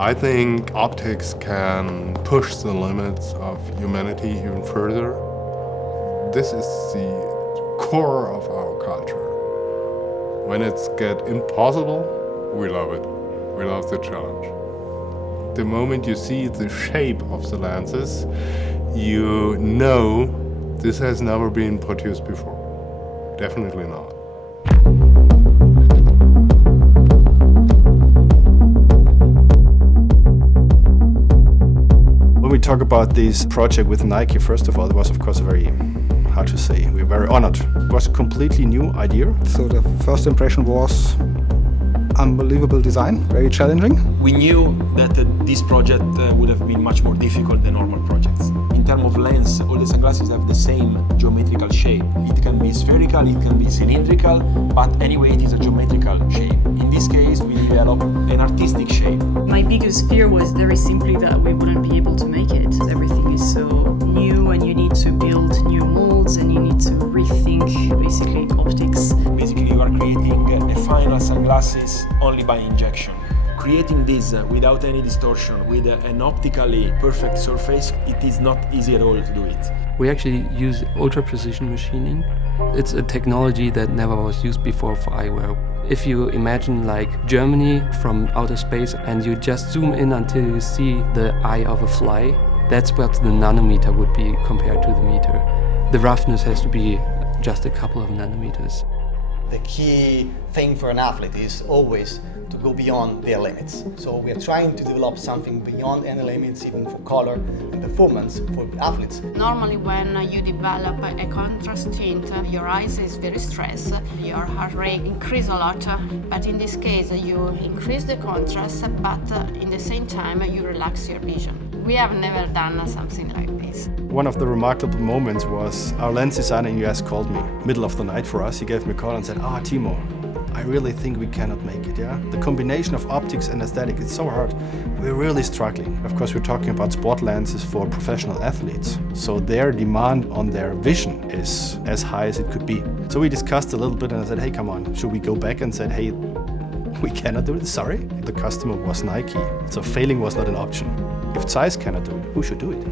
I think optics can push the limits of humanity even further. This is the core of our culture. When it's get impossible, we love it. We love the challenge. The moment you see the shape of the lenses, you know this has never been produced before. Definitely not. When we talk about this project with Nike, first of all, it was of course we're very honored. It was a completely new idea. So the first impression was unbelievable design, very challenging. We knew that this project would have been much more difficult than normal projects. In terms of lens, all the sunglasses have the same geometrical shape. It can be spherical, it can be cylindrical, but anyway it is a geometrical shape. In this case, we developed an artistic shape. My biggest fear was very simply that we wouldn't be able to make it. Everything is so new and you need to build new molds and you need to rethink basically optics. Basically you are creating a final sunglasses only by injection. Creating this without any distortion, with an optically perfect surface, it is not easy at all to do it. We actually use ultra-precision machining. It's a technology that never was used before for eyewear. If you imagine like Germany from outer space and you just zoom in until you see the eye of a fly, that's what the nanometer would be compared to the meter. The roughness has to be just a couple of nanometers. The key thing for an athlete is always to go beyond their limits. So we are trying to develop something beyond any limits, even for color and performance for athletes. Normally when you develop a contrast tint, your eyes is very stressed, your heart rate increases a lot, but in this case you increase the contrast, but in the same time you relax your vision. We have never done something like this. One of the remarkable moments was our lens designer in US called me, middle of the night for us. He gave me a call and said, Timo, I really think we cannot make it, yeah? The combination of optics and aesthetic, it's so hard. We're really struggling. Of course, we're talking about sport lenses for professional athletes. So their demand on their vision is as high as it could be. So we discussed a little bit and I said, hey, come on, should we go back and said, hey, we cannot do it, sorry? The customer was Nike, so failing was not an option. If Zeiss cannot do it, who should do it?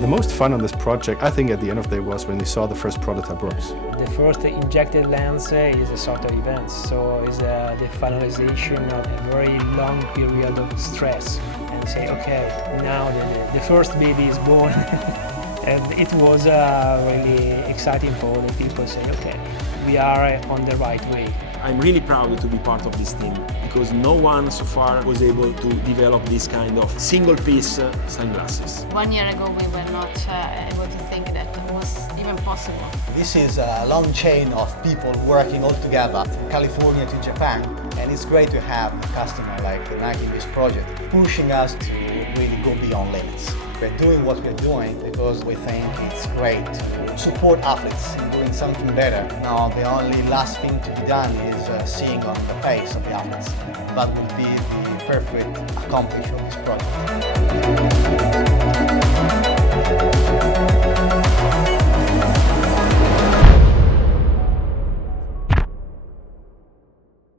The most fun on this project, I think at the end of the day, was when we saw the first prototype works. The first injected lens is a sort of event, so it's the finalization of a very long period of stress. And say, okay, now the first baby is born. And it was really exciting for all the people to say, okay, we are on the right way. I'm really proud to be part of this team because no one so far was able to develop this kind of single-piece sunglasses. 1 year ago we were not able to think that it was even possible. This is a long chain of people working all together from California to Japan, and it's great to have a customer like Nike in this project pushing us to really go beyond limits. We're doing what we're doing because we think it's great to support athletes in doing something better. Now the only last thing to be done is seeing on the face of the athletes. That would be the perfect accomplishment of this project.